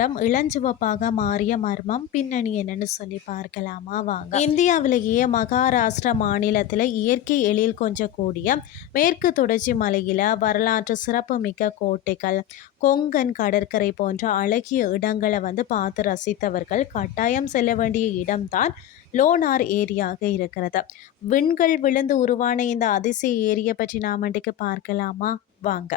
இளஞ்சிவப்பாக மாறிய மர்மம் பின்னணி என்னன்னு சொல்லி பார்க்கலாமா? வாங்க. இந்தியாவிலேயே மகாராஷ்டிரா மாநிலத்தில் இயற்கை எழில் கொஞ்சம் கூடிய மேற்கு தொடர்ச்சி மலையில் வரலாற்று சிறப்புமிக்க கோட்டைகள் கொங்கன் கடற்கரை போன்ற அழகிய இடங்களை வந்து பார்த்து ரசித்தவர்கள் கட்டாயம் செல்ல வேண்டிய இடம்தான் லோனார் ஏரியாக இருக்கிறது. விண்கள் விழுந்து உருவான இந்த அதிசய ஏரியை பற்றி நாம் இன்றைக்கு பார்க்கலாமா? வாங்க.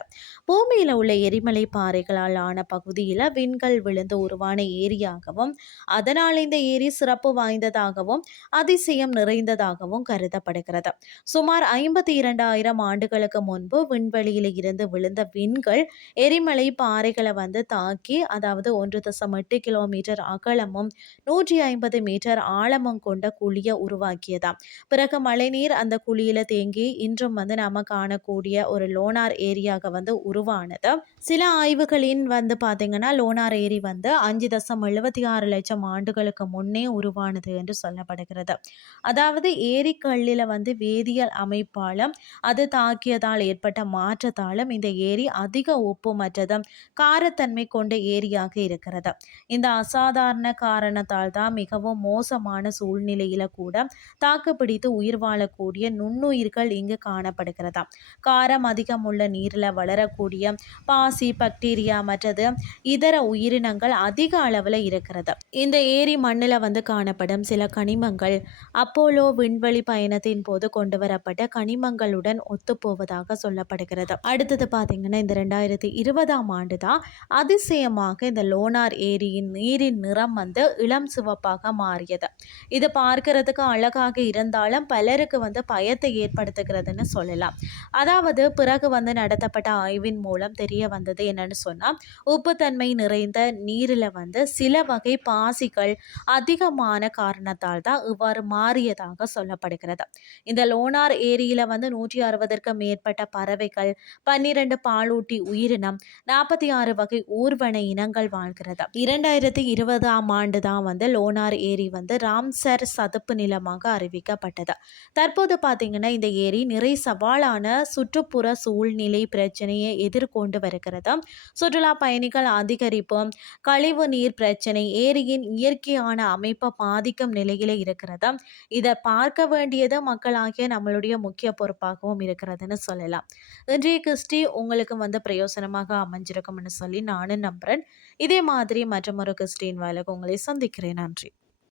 பூமியில் உள்ள எரிமலை பாறைகளால் ஆன பகுதியில் விண்கள் விழுந்து உருவான ஏரியாகவும் அதனால் இந்த ஏரி சிறப்பு வாய்ந்ததாகவும் அதிசயம் நிறைந்ததாகவும் கருதப்படுகிறது. சுமார் ஐம்பத்தி இரண்டாயிரம் ஆண்டுகளுக்கு முன்பு விண்வெளியில் இருந்து விழுந்த விண்கள் எரிமலை பாறைகளை வந்து தாக்கி அதாவது ஒன்று தசம் எட்டு கிலோமீட்டர் அகலமும் நூற்றி ஐம்பது மீட்டர் ஆழமும் கொண்ட குழியை உருவாக்கியதாம். பிறகு மழைநீர் அந்த குழியில் தேங்கி இன்றும் வந்து நாம காணக்கூடிய ஒரு லோனார் ஏரி ஏரியாக வந்து உருவானது. சில ஆய்வுகளின் வந்து பார்த்தீங்கன்னா லோனார் ஏரி வந்து அஞ்சு தசம் எழுபத்தி ஆறு லட்சம் ஆண்டுகளுக்கு முன்னே உருவானது என்று சொல்லப்படுகிறது. அதாவது ஏரிக்கல்லில் வந்து வேதியியல் அமைப்பாலும் அது தாக்கியதால் ஏற்பட்ட மாற்றத்தாலும் இந்த ஏரி அதிக உப்பு மற்றதும் காரத்தன்மை கொண்ட ஏரியாக இருக்கிறது. இந்த அசாதாரண காரணத்தால் தான் மிகவும் மோசமான சூழ்நிலையில கூட தாக்குப்பிடித்து உயிர் வாழக்கூடிய நுண்ணுயிர்கள் இங்கு காணப்படுகிறதா. காரம் அதிகம் உள்ள நீர் நீரில் வளரக்கூடிய பாசி பாக்டீரியா மற்றது இதர உயிரினங்கள் அதிக அளவில் இருக்கிறது. இந்த ஏரி மண்ணில் வந்து காணப்படும் சில கனிமங்கள் அப்போலோ விண்வெளி பயணத்தின் போது கொண்டு வரப்பட்ட கனிமங்களுடன் ஒத்துப்போவதாக சொல்லப்படுகிறது. அடுத்தது பார்த்தீங்கன்னா இந்த ரெண்டாயிரத்தி இருபதாம் ஆண்டு தான் அதிசயமாக இந்த லோனார் ஏரியின் நீரின் நிறம் வந்து இளம் சிவப்பாக மாறியது. இது பார்க்கறதுக்கு அழகாக இருந்தாலும் பலருக்கு வந்து பயத்தை ஏற்படுத்துகிறதுன்னு சொல்லலாம். அதாவது பிறகு வந்து நடத்தப்பட்ட ஆய்வின் மூலம் தெரிய வந்தது என்னன்னு சொன்னால் உப்புத்தன்மை நிறைந்த நீரில் வந்து சில வகை பாசிகள் அதிகமான காரணத்தால் தான் இவ்வாறு மாறியதாக சொல்லப்படுகிறது. இந்த லோனார் ஏரியில் வந்து நூற்றி அறுபதற்கும் மேற்பட்ட பறவைகள் பன்னிரண்டு பாலூட்டி உயிரினம் நாற்பத்தி ஆறு வகை ஊர்வன இனங்கள் வாழ்கிறது. இரண்டாயிரத்தி இருபதாம் ஆண்டு தான் வந்து லோனார் ஏரி வந்து ராம்சர் சதுப்பு நிலமாக அறிவிக்கப்பட்டது. தற்போது பார்த்தீங்கன்னா இந்த ஏரி நிறை சவாலான சுற்றுப்புற சூழ்நிலை பிரச்சனையை எதிர்கொண்டு வருகிறது சுற்றுலா பயணிகள் அதிகரிப்பு கழிவு நீர் பிரச்சனை ஏரியின் இயற்கையான அமைப்பை பாதிக்கும் நிலையில் இருக்கிறது இதை பார்க்க வேண்டியது மக்களாகிய நம்மளுடைய முக்கிய பொறுப்பாகவும் இருக்கிறதுன்னு சொல்லலாம். இன்றைய கிறிஸ்டி உங்களுக்கு வந்து பிரயோசனமாக அமைஞ்சிருக்கும்னு சொல்லி நானும் நம்புகிறேன் இதே மாதிரி மற்றொரு கிறிஸ்டின் வேலைக்கு உங்களை சந்திக்கிறேன். நன்றி.